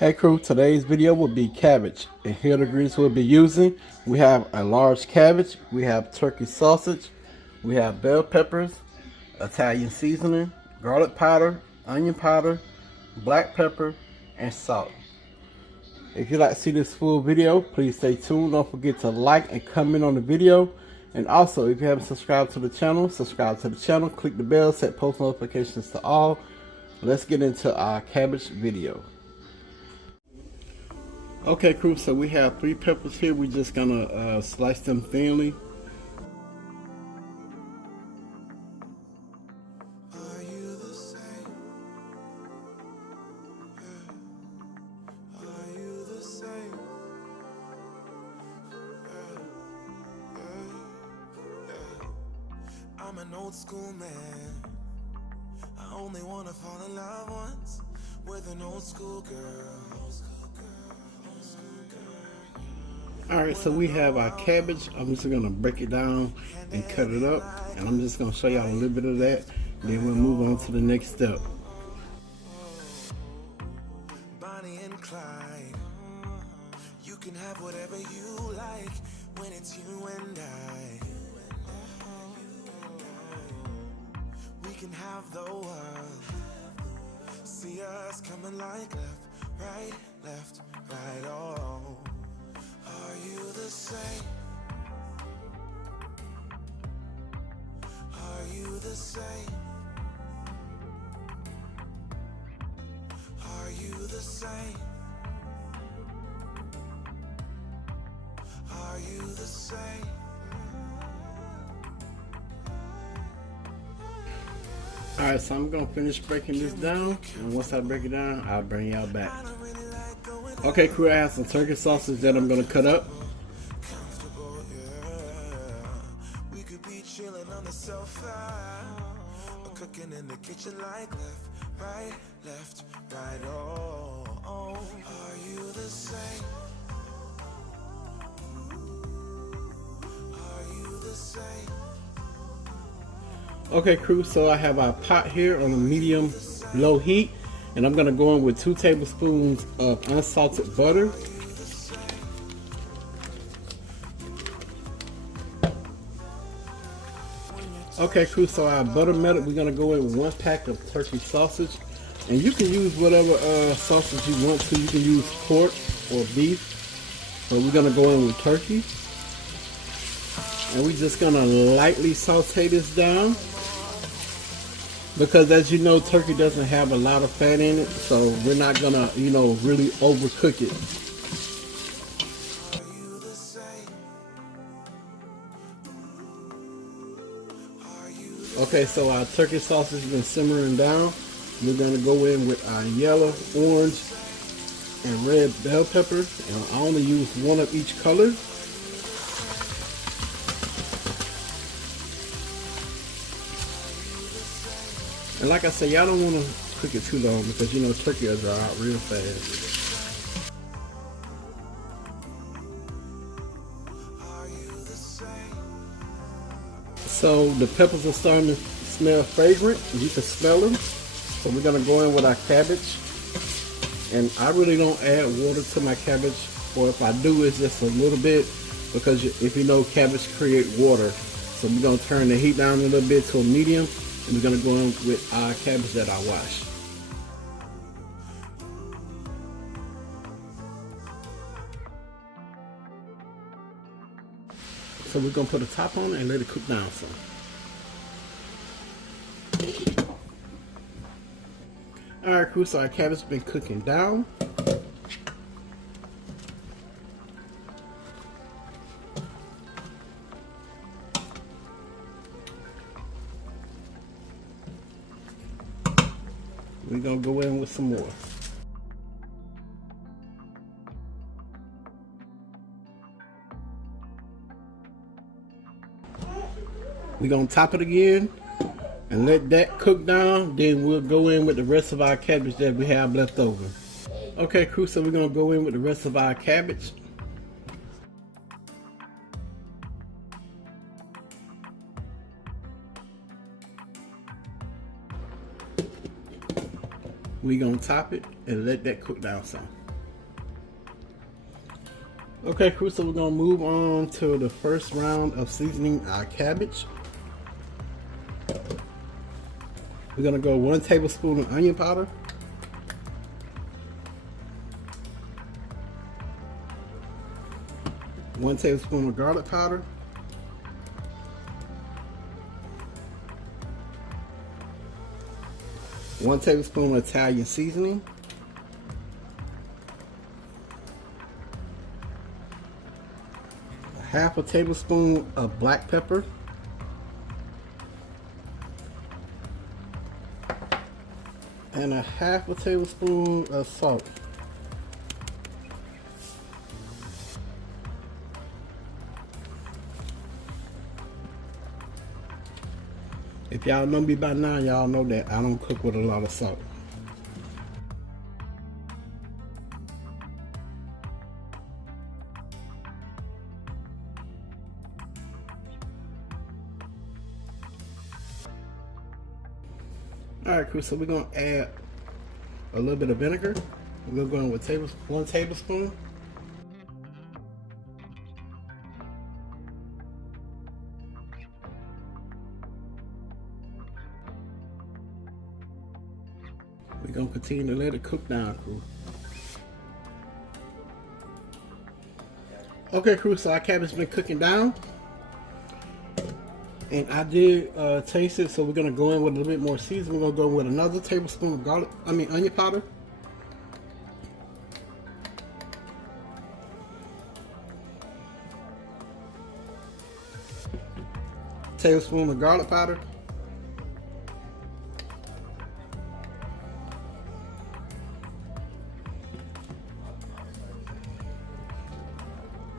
Hey crew, today's video will be cabbage, and here are the ingredients we'll be using. We have a large cabbage, we have turkey sausage, we have bell peppers, Italian seasoning, garlic powder, onion powder, black pepper, and salt. If you'd like to see this full video, please stay tuned. Don't forget to like and comment on the video. And also, if you haven't subscribed to the channel, subscribe to the channel, click the bell, set post notifications to all. Let's get into our cabbage video. Okay crew, so we have 3 peppers here. We're just gonna slice them thinly. I'm an old school man. I only wanna fall in love once with an old school girl. Alright, so we have our cabbage. I'm just going to break it down and cut it up. And I'm just going to show y'all a little bit of that. Then we'll move on to the next step. Bonnie and Clyde, you can have whatever you like when it's you and I. We can have the world. See us coming like left, right, oh. Are you the same? Are you the same? Are you the same? Are you the same? Alright, so I'm going to finish breaking this down. And once I break it down, I'll bring y'all back. Okay crew, I have some turkey sausage that I'm going to cut up. We could be chilling on the sofa, or cooking in the kitchen like left, right, oh. Are you the same? Are you the same? Okay crew, so I have our pot here on a medium low heat. And I'm going to go in with 2 tablespoons of unsalted butter. Okay crew, so our butter melted. We're going to go in with 1 pack of turkey sausage. And you can use whatever sausage you want to. You can use pork or beef. But we're going to go in with turkey. And we're just going to lightly saute this down. Because as you know, turkey doesn't have a lot of fat in it, so we're not gonna, really overcook it. Okay, so our turkey sausage has been simmering down. We're gonna go in with our yellow, orange, and red bell pepper. And I only use 1 of each color. And like I said, y'all don't want to cook it too long because turkey will dry out real fast. So the peppers are starting to smell fragrant. You can smell them. So we're going to go in with our cabbage. And I really don't add water to my cabbage. Or if I do, it's just a little bit. Because if you know, cabbage create water. So we're going to turn the heat down a little bit to a medium. And we're going to go in with our cabbage that I washed. So we're going to put a top on it and let it cook down some. Alright crew, so our cabbage has been cooking down. We're going to go in with some more. We're going to top it again and let that cook down. Then we'll go in with the rest of our cabbage that we have left over. Okay crew, so we're going to go in with the rest of our cabbage. We're gonna top it and let that cook down some. Okay, crew, so we're gonna move on to the first round of seasoning our cabbage. We're gonna go 1 tablespoon of onion powder, 1 tablespoon of garlic powder, 1 tablespoon of Italian seasoning, half a tablespoon of black pepper, and a half a tablespoon of salt. If y'all know me by now, y'all know that I don't cook with a lot of salt. Alright, crew, so we're going to add a little bit of vinegar. We're going to go in with 1 tablespoon. We're going to continue to let it cook down, crew. Okay, crew, so our cabbage has been cooking down. And I did taste it, so we're gonna go in with a little bit more seasoning. We're gonna go with another tablespoon of onion powder. Tablespoon of garlic powder.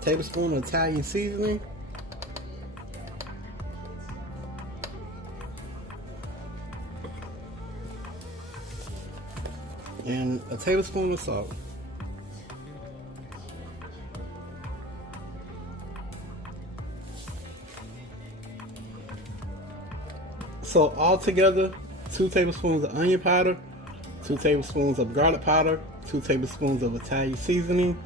Tablespoon of Italian seasoning. And a tablespoon of salt. So all together, 2 tablespoons of onion powder, 2 tablespoons of garlic powder, 2 tablespoons of Italian seasoning,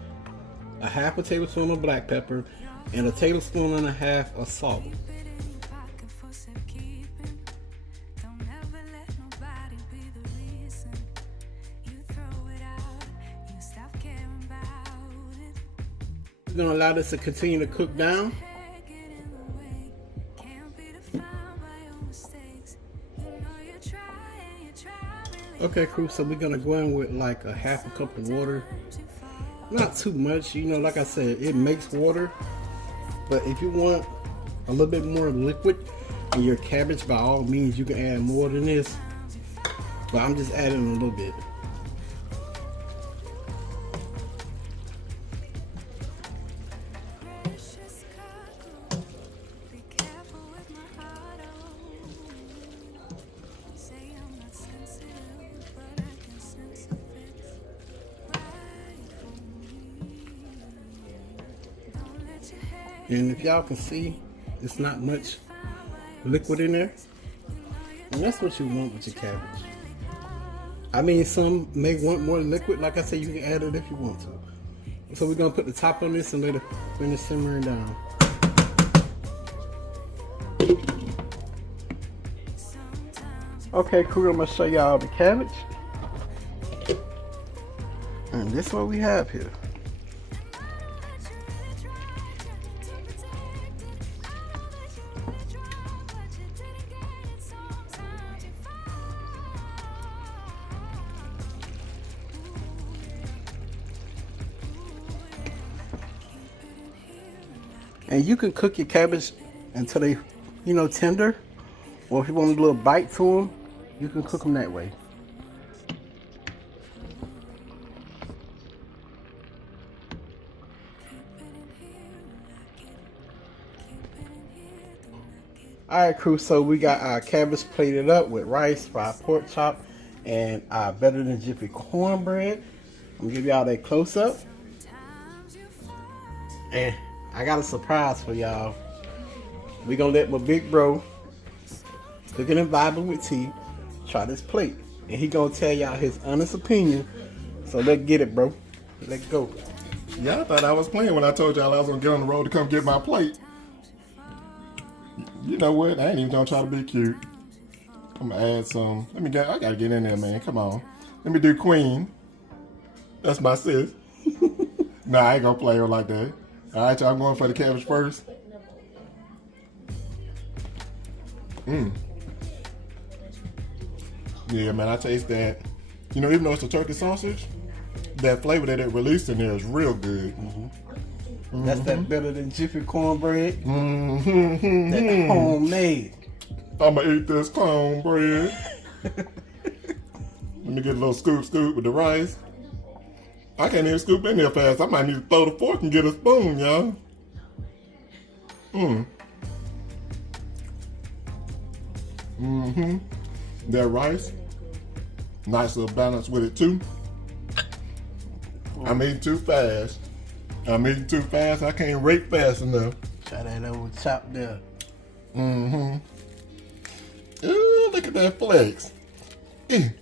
a half a tablespoon of black pepper, and a tablespoon and a half of salt. We're going to allow this to continue to cook down. Okay, crew, so we're going to go in with like a half a cup of water. Not too much, you know, like I said, it makes water. But if you want a little bit more liquid in your cabbage, by all means, you can add more than this. But I'm just adding a little bit. And if y'all can see, it's not much liquid in there. And that's what you want with your cabbage. I mean, some may want more liquid. Like I said, you can add it if you want to. So we're going to put the top on this and let it finish simmering down. Okay, crew, I'm going to show y'all the cabbage. And this is what we have here. And you can cook your cabbage until they, you know, tender. Or if you want a little bite to them, you can cook them that way. Alright, crew, so we got our cabbage plated up with rice, fried pork chop, and our better than jiffy cornbread. I'm gonna give y'all that close up. And I got a surprise for y'all. We're gonna let my big bro, cooking and vibing with tea, try this plate. And he gonna tell y'all his honest opinion. So let's get it, bro. Let's go. Y'all thought I was playing when I told y'all I was gonna get on the road to come get my plate. You know what? I ain't even gonna try to be cute. I'm gonna add some. I gotta get in there, man. Come on. Let me do queen. That's my sis. Nah, I ain't gonna play her like that. All right, y'all. I'm going for the cabbage first. Yeah, man. I taste that. You know, even though it's a turkey sausage, that flavor that it released in there is real good. That's that better than Jiffy cornbread. That homemade. I'm gonna eat this cornbread. Let me get a little scoop with the rice. I can't even scoop in there fast. I might need to throw the fork and get a spoon, y'all. That rice, nice little balance with it too. I'm eating too fast. I can't rate fast enough. Try that old chop there. Ooh, look at that flex. I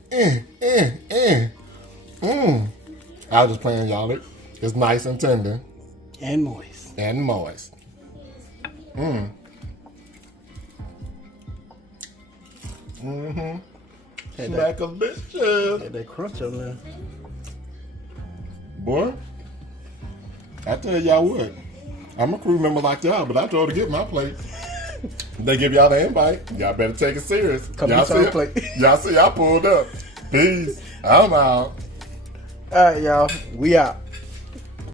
was just playing, y'all. It's nice and tender. And moist. Smack-a-licious. Had that crunch on there. Boy, I tell y'all what, I'm a crew member like y'all, but I told to get my plate. They give y'all the invite. Y'all better take it serious. Come y'all get your plate. Y'all see, I pulled up. Peace. I'm out. All right, y'all. We out.